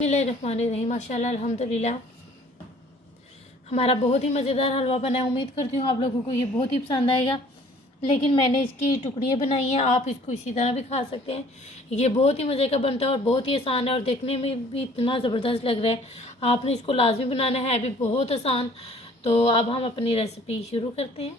बिस्मिल्लाहिर्रहमानिर्रहीम। माशाल्लाह अल्हम्दुलिल्लाह हमारा बहुत ही मज़ेदार हलवा बना है। उम्मीद करती हूँ आप लोगों को ये बहुत ही पसंद आएगा। लेकिन मैंने इसकी टुकड़ियाँ बनाई हैं, आप इसको इसी तरह भी खा सकते हैं। ये बहुत ही मज़े का बनता है और बहुत ही आसान है और देखने में भी इतना ज़बरदस्त लग रहा है। आपने इसको लाजमी बनाना है भी बहुत आसान। तो अब हम अपनी रेसिपी शुरू करते हैं।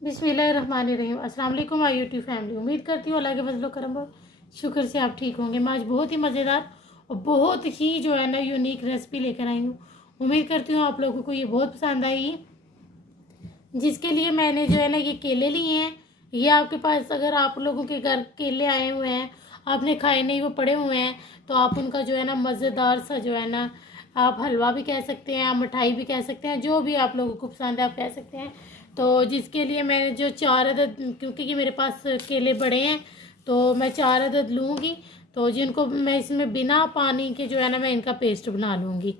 बिस्मिल्लाहिर्रहमानिर्रहीम। अस्सलाम वालेकुम माय यूट्यूब फैमिली। उम्मीद करती हूँ अल्लाह के फजल करम और शुक्र से आप ठीक होंगे। मैं आज बहुत ही मज़ेदार और बहुत ही जो है ना यूनिक रेसिपी लेकर आई हूँ। उम्मीद करती हूँ आप लोगों को ये बहुत पसंद आएगी। जिसके लिए मैंने जो है ना ये केले लिए हैं। ये आपके पास अगर आप लोगों के घर केले आए हुए हैं, आपने खाए नहीं, वो पड़े हुए हैं, तो आप उनका जो है ना मज़ेदार सा जो है ना आप हलवा भी कह सकते हैं, आप मिठाई भी कह सकते हैं, जो भी आप लोगों को पसंद है आप कह सकते हैं। तो जिसके लिए मैंने जो 4 अदद, क्योंकि ये मेरे पास केले बड़े हैं तो मैं 4 अदद लूँगी। तो जिनको मैं इसमें बिना पानी के जो है ना मैं इनका पेस्ट बना लूँगी।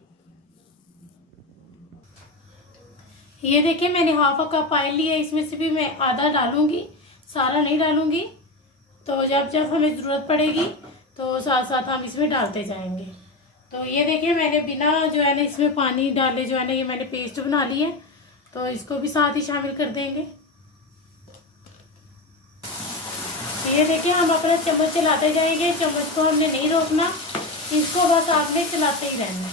ये देखिए मैंने हाफ अ कप ऑयल लिया, इसमें से भी मैं आधा डालूंगी, सारा नहीं डालूंगी। तो जब जब हमें ज़रूरत पड़ेगी तो साथ साथ हम इसमें डालते जाएंगे। तो ये देखिए मैंने बिना जो है ना इसमें पानी डाले जो है ना ये मैंने पेस्ट बना ली है। तो इसको भी साथ ही शामिल कर देंगे। ये देखिए हम अपना चम्मच चलाते जाएंगे, चम्मच को हमने नहीं रोकना, इसको बस आपने चलाते ही रहना।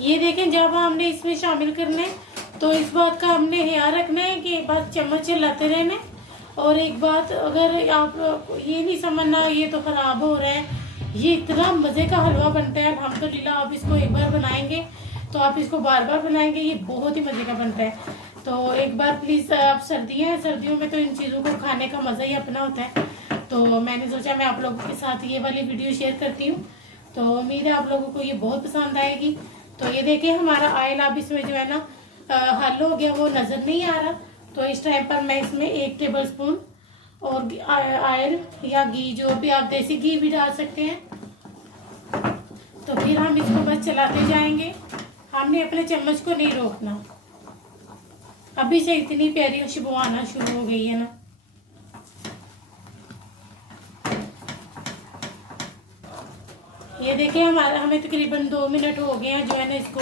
ये देखें जब हमने इसमें शामिल करना है तो इस बात का हमने ख्याल रखना है कि बस चम्मच चलाते रहना। और एक बात, अगर आप ये नहीं समझना ये तो ख़राब हो रहा है, ये इतना मज़े का हलवा बनता है अल्हम्दुलिल्लाह। आप इसको एक बार बनाएंगे तो आप इसको बार बार बनाएंगे, ये बहुत ही मज़े का बनता है। तो एक बार प्लीज़, आप सर्दियों में तो इन चीज़ों को खाने का मज़ा ही अपना होता है। तो मैंने सोचा मैं आप लोगों के साथ ये वाली वीडियो शेयर करती हूँ। तो उम्मीद है आप लोगों को ये बहुत पसंद आएगी। तो ये देखिए हमारा ऑयल अब इसमें जो है ना हल हो गया, वो नज़र नहीं आ रहा। तो इस टाइम पर मैं इसमें 1 टेबल स्पून और ऑयल या घी, जो भी आप देसी घी भी डाल सकते हैं। तो फिर हम इसको बस चलाते जाएंगे, हमने अपने चम्मच को नहीं रोकना। अभी से इतनी प्यारी खुशबू आना शुरू हो गई है ना। ये देखिए हमें तकरीबन 2 मिनट हो गए हैं जो है ना इसको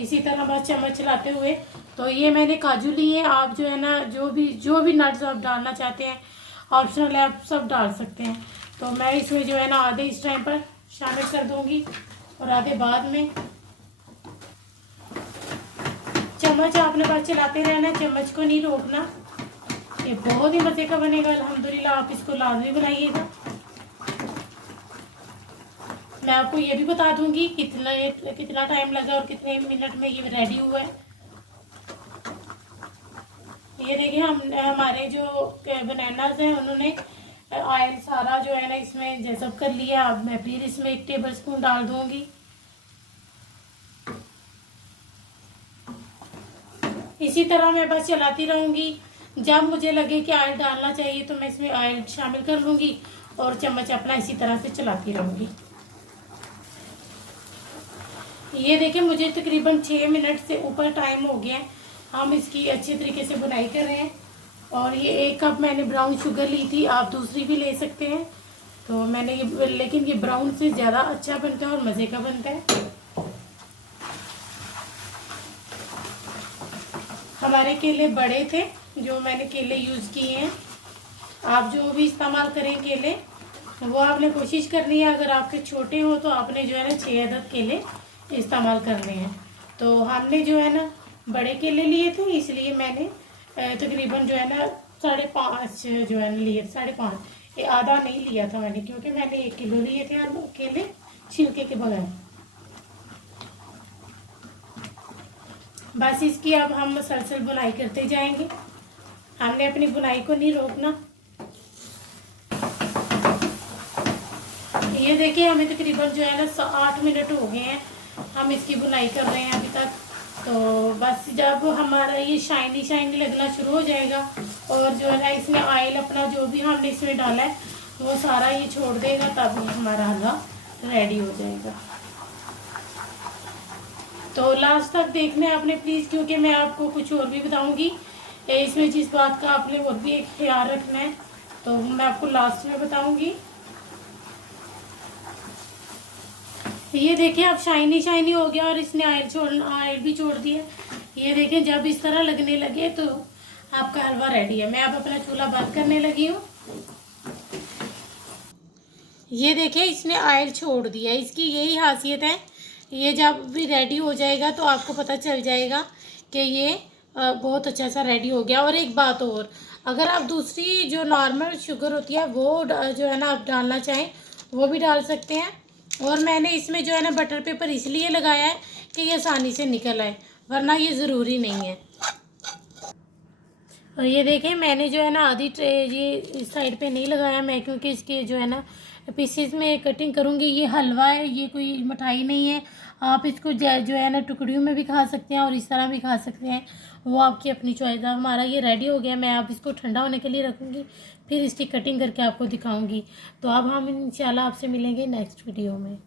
इसी तरह बस चम्मच चलाते हुए। तो ये मैंने काजू लिए हैं, आप जो है ना जो भी नट्स आप डालना चाहते हैं ऑप्शनल है, आप सब डाल सकते हैं। तो मैं इसमें जो है ना आधे इस टाइम पर शामिल कर दूंगी और आधे बाद में। चम्मच आपने बस चलाते रहना, चम्मच को नहीं रोकना। ये बहुत ही मज़े का बनेगा अल्हम्दुलिल्लाह। आप इसको लाजमी बनाइएगा। मैं आपको ये भी बता दूंगी कितना टाइम लगा और कितने मिनट में ये रेडी हुआ है। ये देखिए हमारे जो बनानास हैं उन्होंने ऑयल सारा जो है ना इसमें जज़ब कर लिया। अब मैं फिर इसमें 1 टेबल स्पून डाल दूंगी। इसी तरह मैं बस चलाती रहूंगी। जब मुझे लगे कि ऑयल डालना चाहिए तो मैं इसमें ऑयल शामिल कर लूंगी और चम्मच अपना इसी तरह से चलाती रहूंगी। ये देखिए मुझे तकरीबन 6 मिनट से ऊपर टाइम हो गया है। हम इसकी अच्छे तरीके से बुनाई कर रहे हैं। और ये 1 कप मैंने ब्राउन शुगर ली थी, आप दूसरी भी ले सकते हैं। तो मैंने ये, लेकिन ये ब्राउन से ज़्यादा अच्छा बनता है और मज़े का बनता है। हमारे केले बड़े थे जो मैंने केले यूज़ किए हैं। आप जो भी इस्तेमाल करें केले, वो आपने कोशिश करनी है। अगर आपके छोटे हो तो आपने जो है ना 6 अदद केले इस्तेमाल करने हैं। तो हमने जो है ना बड़े केले लिए थे, इसलिए मैंने तकरीबन जो है ना 5.5 जो है ना लिए, 5.5, ये आधा नहीं लिया था मैंने, क्योंकि मैंने 1 किलो लिए थे केले छिलके के बगैर। बस इसकी अब हम मुसलसल बुनाई करते जाएंगे, हमने अपनी बुनाई को नहीं रोकना। ये देखिए हमें तकरीबन जो है ना 8 मिनट हो गए हैं, हम इसकी बुनाई कर रहे हैं अभी तक। तो बस जब हमारा ये शाइनी लगना शुरू हो जाएगा और जो है ना इसमें ऑयल अपना जो भी हमने इसमें डाला है वो सारा ये छोड़ देगा, तब हमारा हलवा रेडी हो जाएगा। तो लास्ट तक देखना है आपने प्लीज़, क्योंकि मैं आपको कुछ और भी बताऊंगी इसमें जिस बात का आपने और भी एक ख्याल रखना है, तो मैं आपको लास्ट में बताऊंगी। ये देखिए अब शाइनी शाइनी हो गया और इसने ऑयल भी छोड़ दिया। ये देखें जब इस तरह लगने लगे तो आपका हलवा रेडी है। मैं अब अपना चूल्हा बंद करने लगी हूँ। ये देखिए इसने ऑयल छोड़ दिया, इसकी यही खासियत है। ये जब भी रेडी हो जाएगा तो आपको पता चल जाएगा कि ये बहुत अच्छा सा रेडी हो गया। और एक बात और, अगर आप दूसरी जो नॉर्मल शुगर होती है वो जो है ना आप डालना चाहें वो भी डाल सकते हैं। और मैंने इसमें जो है ना बटर पेपर इसलिए लगाया है कि ये आसानी से निकल आए, वरना ये ज़रूरी नहीं है। और ये देखें मैंने जो है ना आधी ट्रे ये इस साइड पे नहीं लगाया मैं, क्योंकि इसके जो है ना पीसेस में कटिंग करूँगी। ये हलवा है, ये कोई मिठाई नहीं है। आप इसको जो है ना टुकड़ियों में भी खा सकते हैं और इस तरह भी खा सकते हैं, वो आपकी अपनी चॉइस है। हमारा ये रेडी हो गया, मैं अब इसको ठंडा होने के लिए रखूँगी, फिर इसकी कटिंग करके आपको दिखाऊँगी। तो अब हम इंशाल्लाह आपसे मिलेंगे नेक्स्ट वीडियो में।